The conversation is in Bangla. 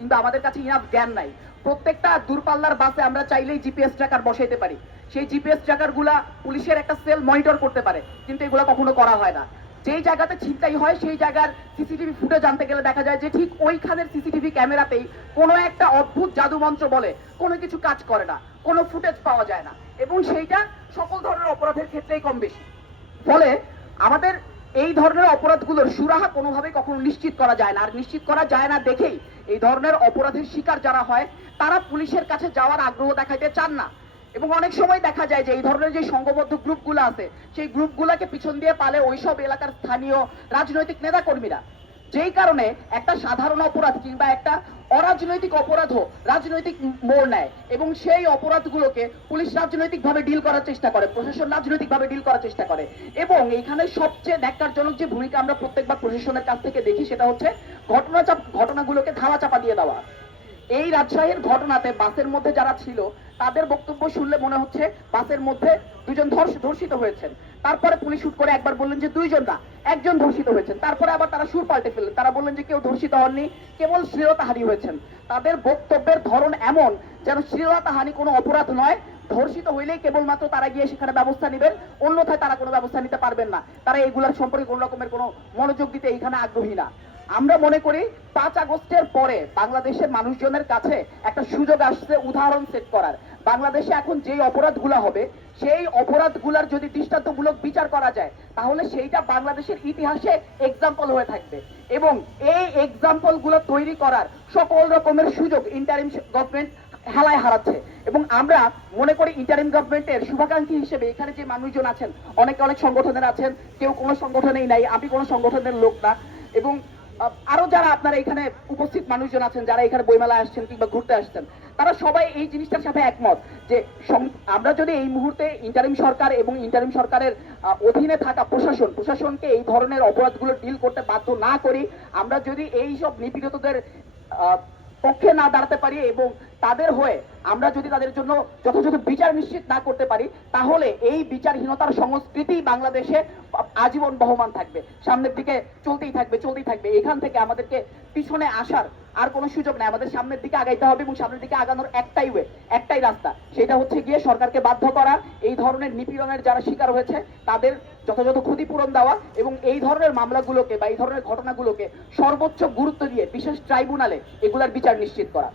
কিন্তু আমাদের কাছে ইনাফ জ্ঞান নাই। প্রত্যেকটা দূরপাল্লার বাসে আমরা চাইলেই জিপিএস ট্র্যাকার বসাইতে পারি। সেই জিপিএস ট্র্যাকারগুলা পুলিশের একটা সেল মনিটর করতে পারে, কিন্তু এগুলো কখনো করা হয় না। যেই জায়গাতে ছিনতাই হয়, সেই জায়গার সিসিটিভি ফুটেজ জানতে গেলে দেখা যায় যে ঠিক ওইখানের সিসিটিভি ক্যামেরাতেই কোনো একটা অদ্ভুত জাদু মন্ত্র বলে, কোনো কিছু কাজ করে না, কোনো ফুটেজ পাওয়া যায় না। এবং সেইটা সকল ধরনের অপরাধের ক্ষেত্রেই কম বেশি। ফলে আমাদের এই ধরনের অপরাধগুলোর সুরাহা কোনোভাবে কখনো নিশ্চিত করা যায় না। আর নিশ্চিত করা যায় না দেখেই এই ধরনের অপরাধের শিকার যারা হয়, তারা পুলিশের কাছে যাওয়ার আগ্রহ দেখাইতে চান না। এবং অনেক সময় দেখা যায় যে এই ধরনের যে সংঘবদ্ধ গ্রুপগুলো আছে, সেই গ্রুপগুলোকে পিছন দিয়ে পালে ওইসব এলাকার স্থানীয় রাজনৈতিক নেতাকর্মীরা। যেই কারণে একটা সাধারণ অপরাধ কিংবা একটা অরাজনৈতিক অপরাধও রাজনৈতিক মোড় নেয় এবং সেই অপরাধগুলোকে পুলিশ রাজনৈতিকভাবে ডিল করার চেষ্টা করে, প্রশাসন রাজনৈতিকভাবে ডিল করার চেষ্টা করে এবং এখানে সবচেয়ে ন্যাক্কারজনক যে ভূমিকা আমরা প্রত্যেকবার প্রশাসনের কাছ থেকে দেখি সেটা হচ্ছে ঘটনা ঘটনাগুলোকে ধামা চাপা দিয়ে দেওয়া। এই রাজশাহীর ঘটনাতে বাসের মধ্যে যারা ছিল, তাদের বক্তব্য শুনলে মনে হচ্ছে বাসের মধ্যে দুজন ধর্ষিত হয়েছেন। তারপরে পুলিশ শুট করে একবার বললেন যে দুইজন না, একজন ধর্ষিত হয়েছেন। তারপরে আবার তারা সুর পাল্টে ফেললেন। তারা বললেন যে কেউ ধর্ষিত হননি, কেবল শ্লীলতাহানি হয়েছেন। তাদের বক্তব্যের ধরন এমন যেন শ্লীলতাহানি কোনো অপরাধ নয়। ধর্ষিত হইলেই কেবলমাত্র তারা গিয়ে সেখানে ব্যবস্থা নেবেন, অন্যথায় তারা কোনো ব্যবস্থা নিতে পারবেন না। তারা এইগুলার সম্পর্কে কোনো রকমের কোনো মনোযোগ দিতে এইখানে আগ্রহী না। আমরা মনে করি পাঁচ আগস্টের পরে বাংলাদেশের মানুষজনের কাছে একটা সুযোগ আসছে উদাহরণ সেট করার। বাংলাদেশে এখন যেই অপরাধগুলো হবে, সেই অপরাধগুলার যদি দৃষ্টান্তমূলক বিচার করা যায়, তাহলে সেইটা বাংলাদেশের ইতিহাসে এক্সাম্পল হয়ে থাকবে। এবং এই এক্সাম্পলগুলো তৈরি করার সকল রকমের সুযোগ ইন্টারিম গভর্নমেন্ট হেলায় হারাচ্ছে। এবং আমরা মনে করি ইন্টারিম গভর্নমেন্টের শুভাকাঙ্ক্ষী হিসেবে এখানে যে মানুষজন আছেন, অনেকে অনেক সংগঠনের আছেন, কেউ কোনো সংগঠনেই নাই, আমি কোনো সংগঠনের লোক না। এবং আরও যারা আপনারা এখানে উপস্থিত মানুষজন আছেন, যারা এখানে বইমেলা আসছেন কিংবা ঘুরতে আসছেন, তারা সবাই এই জিনিসটার সাথে একমত যে আমরা যদি এই মুহূর্তে ইন্টারিম সরকার এবং ইন্টারিম সরকারের অধীনে থাকা প্রশাসন, প্রশাসনকে এই ধরনের অপরাধগুলো ডিল করতে বাধ্য না করি, আমরা যদি এই সব নিপীড়িতদের পক্ষে না দাঁড়াতে পারি এবং তাদের হয়ে আমরা যদি তাদের জন্য যথাযথ বিচার নিশ্চিত না করতে পারি, তাহলে এই বিচারহীনতার সংস্কৃতি বাংলাদেশে আজীবন বহমান থাকবে। সামনের দিকে চলতেই থাকবে চলতেই থাকবে। এখান থেকে আমাদেরকে পিছনে আসার আর কোনো সুযোগ নেই। আমাদের সামনের দিকে আগাইতে হবে এবং সামনের দিকে আগানোর একটাই ওয়ে একটাই রাস্তা। সেটা হচ্ছে গিয়ে সরকারকে বাধ্য করা, এই ধরনের নিপীড়নের যারা শিকার হয়েছে, তাদের যথাযথ ক্ষতিপূরণ দেওয়া এবং এই ধরনের মামলাগুলোকে বা এই ধরনের ঘটনাগুলোকে সর্বোচ্চ গুরুত্ব দিয়ে বিশেষ ট্রাইব্যুনালে এগুলার বিচার নিশ্চিত করা।